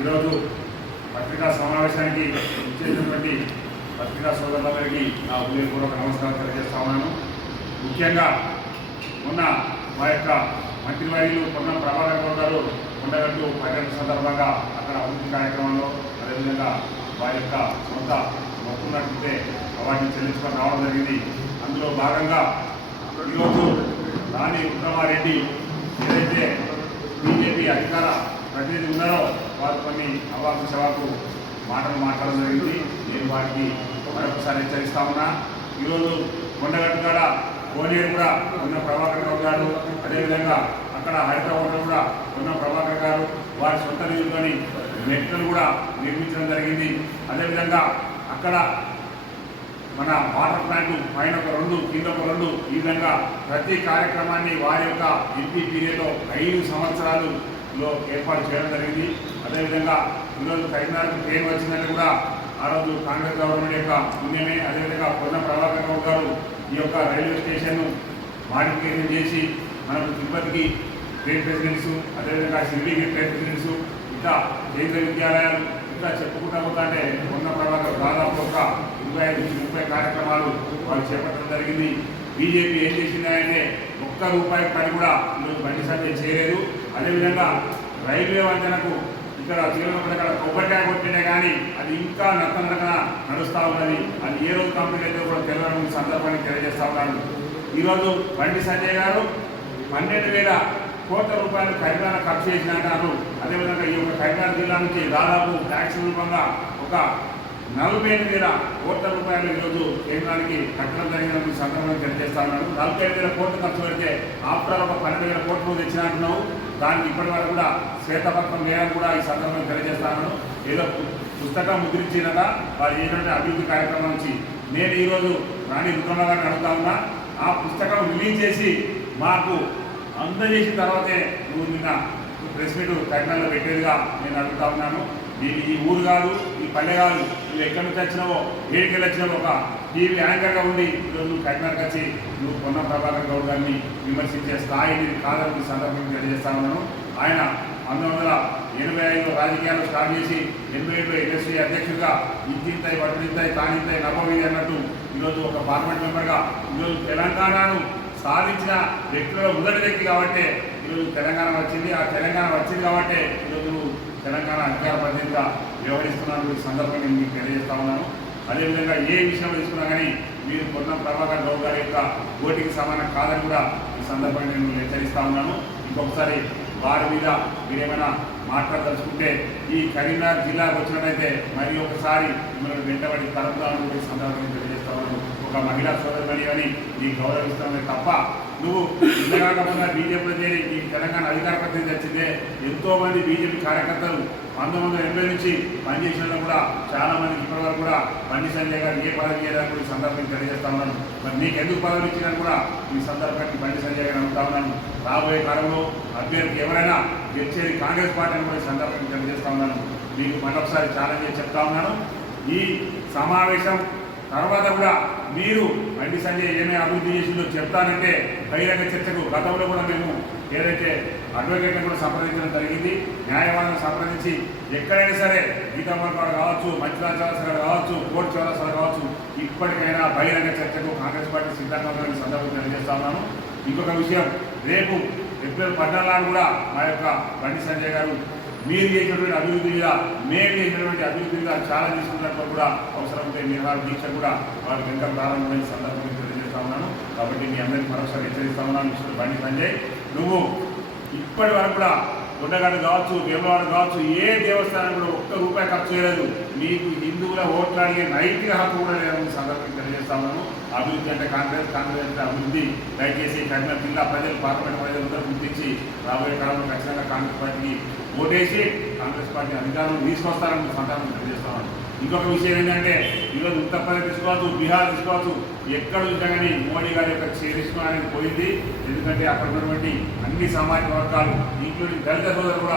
ఈరోజు పత్రికా సమావేశానికి ఇచ్చేటటువంటి పత్రికా సోదరులందరికీ నా హృదయపూర్వక నమస్కారం తెలియజేస్తా ఉన్నాను. ముఖ్యంగా మొన్న మా యొక్క మంత్రివర్యులు పొన్నం ప్రభాకర్ గౌడ్ గారు కొండగట్టు పర్యటన సందర్భంగా అక్కడ అభివృద్ధి కార్యక్రమంలో అదేవిధంగా వారి యొక్క సొంత మొక్కున్నట్లయితే వాటిని చెల్లించుకొని రావడం జరిగింది. అందులో భాగంగా ఈరోజు రాణి ఉత్తమారెడ్డి ఏదైతే బీజేపీ అధికార ప్రతినిధి ఉన్నారో వారు కొన్ని అవాకు చవాకు మాటలు మాట్లాడడం జరిగింది. నేను వారికి మరొకసారి హెచ్చరిస్తా ఉన్నా. ఈరోజు కొండగట్టు కాడ కోనేరు కూడా ఉన్న ప్రభాకర్ గౌడ్ గారు, అదేవిధంగా అక్కడ హైదరాబాద్లో కూడా ఉన్న ప్రభాకర్ గారు వారి సొంత నిధులని మెట్లను కూడా నిర్మించడం జరిగింది. అదేవిధంగా అక్కడ మన వాటర్ ప్లాంట్ పైన ఒక 2 కింద ఒక 2 ఈ విధంగా ప్రతి కార్యక్రమాన్ని వారి యొక్క ఎంపీ పీరియడ్లో 5 సంవత్సరాలులో ఏర్పాటు చేయడం జరిగింది. అదేవిధంగా ఈరోజు కరీంనగర్కు ట్రైన్ వచ్చిందంటే కూడా ఆ రోజు కాంగ్రెస్ గవర్నమెంట్ యొక్క పుణ్యమే. అదేవిధంగా పొన్నం ప్రభాకర్ గౌడ్ గారు ఈ యొక్క రైల్వే స్టేషన్ను మాడిఫికేషన్ చేసి మనకు తిరుపతికి ట్రైన్ ప్రెసిడెంట్స్, అదేవిధంగా షిరిడీకి ట్రైన్ ప్రెసిడెంట్స్, ఇంకా కేంద్ర విద్యాలయాలు ఇంకా చెప్పుకుంటా పోతుంటే పొన్నం ప్రభాకర్ దాదాపు ఒక 25-30 కార్యక్రమాలు వాళ్ళు చేపట్టడం జరిగింది. బీజేపీ ఏం చేసిందంటే ₹1 పని కూడా ఈరోజు బండి సంజయ్ చేయలేదు. అదేవిధంగా రైల్వే వంతెనకు ఇక్కడ తిరుమల కొబ్బరికాయ కొట్టినే కానీ అది ఇంకా నత్తనడకన నడుస్తూ ఉన్నది. అది ఏ రోజు కంప్లీట్ అయితే కూడా తెలంగాణ సందర్భాన్ని తెలియజేస్తా ఉన్నాను. ఈరోజు బండి సంజయ్ గారు 12,000 కోట్ల రూపాయలు కరీంనగర్ ఖర్చు చేసినట్టు. అదేవిధంగా ఈ యొక్క కరీంనగర్ జిల్లా నుంచి దాదాపు ట్యాక్స్ రూపంగా ఒక 45,000 కోట్ల రూపాయలు ఈరోజు కేంద్రానికి కట్టడం జరిగిన సందర్భంగా తెలియజేస్తా ఉన్నాను. 45,000 కోట్లు ఖర్చు పెడితే ఆఫ్టర్ ఒక 12,000 కోట్లు తెచ్చినట్టున్నావు. దానికి ఇప్పటి వరకు కూడా శ్వేతపత్రం వేయాలని కూడా ఈ సందర్భంగా తెలియజేస్తాను. ఏదో పుస్తకం ముద్రించినగా వారు ఏంటంటే అభివృద్ధి కార్యక్రమం నుంచి నేను ఈరోజు రాణి రుద్రమ్మ గారిని అడుగుతా ఉన్నా. ఆ పుస్తకం రిలీజ్ చేసి మాకు అందజేసిన తర్వాతే నువ్వు నిన్న ప్రెస్ మీట్ కరీంనగర్లో పెట్టేదిగా నేను అడుగుతా ఉన్నాను. నేను ఈ ఊరు కాదు, ఈ పల్లె కాదు, నువ్వు ఎక్కడి నుంచి వచ్చినావో ఏడికెళ్ళి వచ్చినావో ఒక టీవీ యాంకర్గా ఉండి ఈరోజు కరీంనగర్కి వచ్చి నువ్వు పొన్నం ప్రభాకర్ గౌడ్ గారిని విమర్శించే స్థాయిని కాదని సందర్భంగా తెలియజేస్తా ఉన్నాను. ఆయన 1985లో రాజకీయాలు స్టార్ట్ చేసి 87లో ఎన్ఎస్సీ అధ్యక్షుడిగా ఇంతింతాయి వడ్డింతాయి తానింతాయి నవ్వమీది అన్నట్టు ఈరోజు ఒక పార్లమెంట్ మెంబర్గా ఈరోజు తెలంగాణను సాధించిన వ్యక్తులలో మొదటి వ్యక్తి కాబట్టి ఈరోజు తెలంగాణ వచ్చింది. ఆ తెలంగాణ వచ్చింది కాబట్టి ఈరోజు తెలంగాణ అధికార ప్రతినిధిగా వ్యవహరిస్తున్నాను. ఈ సందర్భంగా నేను మీకు తెలియజేస్తా ఉన్నాను. అదేవిధంగా ఏ విషయంలో తీసుకున్నా కానీ మీరు పొన్నం ప్రభాకర్ గౌడ్ గారి యొక్క ఓటికి సమానం కాదని కూడా ఈ సందర్భంగా నేను హెచ్చరిస్తా ఉన్నాను. ఇంకొకసారి వారి మీద మీరేమైనా మాట్లాడదలుచుకుంటే ఈ కరీంనగర్ జిల్లాకు వచ్చినట్టయితే మరి ఒకసారి మిమ్మల్ని వెంటబడి తరపుదాను ఈ సందర్భంగా తెలియజేస్తా ఉన్నాను. ఒక మహిళా సోదరుని అని నీకు గౌరవిస్తామే తప్ప నువ్వు ఇంతకాకుండా బీజేపీలో చేరి ఈ తెలంగాణ అధికార ప్రతినిధి వచ్చిందే. ఎంతోమంది బీజేపీ కార్యకర్తలు 1980 నుంచి పనిచేసిన కూడా చాలామంది ఇప్పటివరకు కూడా బండి సంజయ్ గారు ఏ పదవి చేయడానికి కూడా ఈ సందర్భంగా తెలియజేస్తా ఉన్నాను. మరి నీకు ఎందుకు పదవి ఇచ్చినా కూడా ఈ సందర్భానికి బండి సంజయ్ గారు అడుగుతా ఉన్నాను. రాబోయే కాలంలో అభ్యర్థి ఎవరైనా గెలిచేది కాంగ్రెస్ పార్టీని కూడా ఈ సందర్భంగా తెలియజేస్తా ఉన్నాను. మీకు మరొకసారి ఛాలెంజ్ చేసి చెప్తా ఉన్నాను. ఈ సమావేశం తర్వాత కూడా మీరు బండి సంజయ్ ఏమేమి అభివృద్ధి చేసిందో చెప్తానంటే బహిరంగ చర్చకు గతంలో కూడా మేము ఏదైతే అడ్వకేట్ని కూడా సంప్రదించడం జరిగింది. న్యాయవాదులను సంప్రదించి ఎక్కడైనా సరే గీతామర్గాడు కావచ్చు, మంచిరాజ్ చౌరస్ గారు కావచ్చు, కోర్టు చౌరస్ గారు కావచ్చు, ఇప్పటికైనా బహిరంగ చర్చకు కాంగ్రెస్ పార్టీ సిద్ధంగా ఉందని సందర్భంగా తెలియజేస్తా ఉన్నాను. ఇంకొక విషయం, రేపు ఏప్రిల్ 14 కూడా మా యొక్క బండి సంజయ్ గారు మీరు చేసినటువంటి అభివృద్ధి మీద మేము చేసినటువంటి అభివృద్ధి మీద చాలా తీసుకున్నట్టు కూడా అవసరమైతే నిర్వహణ దీక్ష కూడా వారి వెంట ప్రారంభమైన సందర్భంగా తెలియజేస్తా ఉన్నాను. కాబట్టి మీ అందరికీ మరొకసారి హెచ్చరిస్తా ఉన్నాను. మిస్టర్ బండి సంజయ్, నువ్వు ఇప్పటి వరకు కూడా కొండగడ్డ కావచ్చు, వేములవాడ కావచ్చు, ఏ దేవస్థానం కూడా ₹1 ఖర్చు చేయలేదు. మీకు హిందువుల ఓట్లు అడిగే నైతిక హక్కు కూడా లేదని సందర్భంగా తెలియజేస్తా ఉన్నాను. అభివృద్ధి అంటే కాంగ్రెస్ అంటే అభివృద్ధి. దయచేసి కరీంనగర్ జిల్లా ప్రజలు, పార్లమెంట్ ప్రజలందరూ గుర్తించి రాబోయే కాలంలో ఖచ్చితంగా కాంగ్రెస్ పార్టీకి ఓటేసి కాంగ్రెస్ పార్టీ అధికారులు తీసుకొస్తారని సందర్భంగా తెలియజేస్తామని. ఇంకొక విషయం ఏంటంటే ఈరోజు ఉత్తరప్రదేశ్ తీసుకోవచ్చు, బీహార్ తీసుకోవచ్చు, ఎక్కడ చూసినా మోడీ గారి యొక్క చేరిష్మా అనేది పోయింది. ఎందుకంటే అక్కడ ఉన్నటువంటి అన్ని సామాజిక వర్గాలు ఇంక్లూడింగ్ దళిత సోదరులు కూడా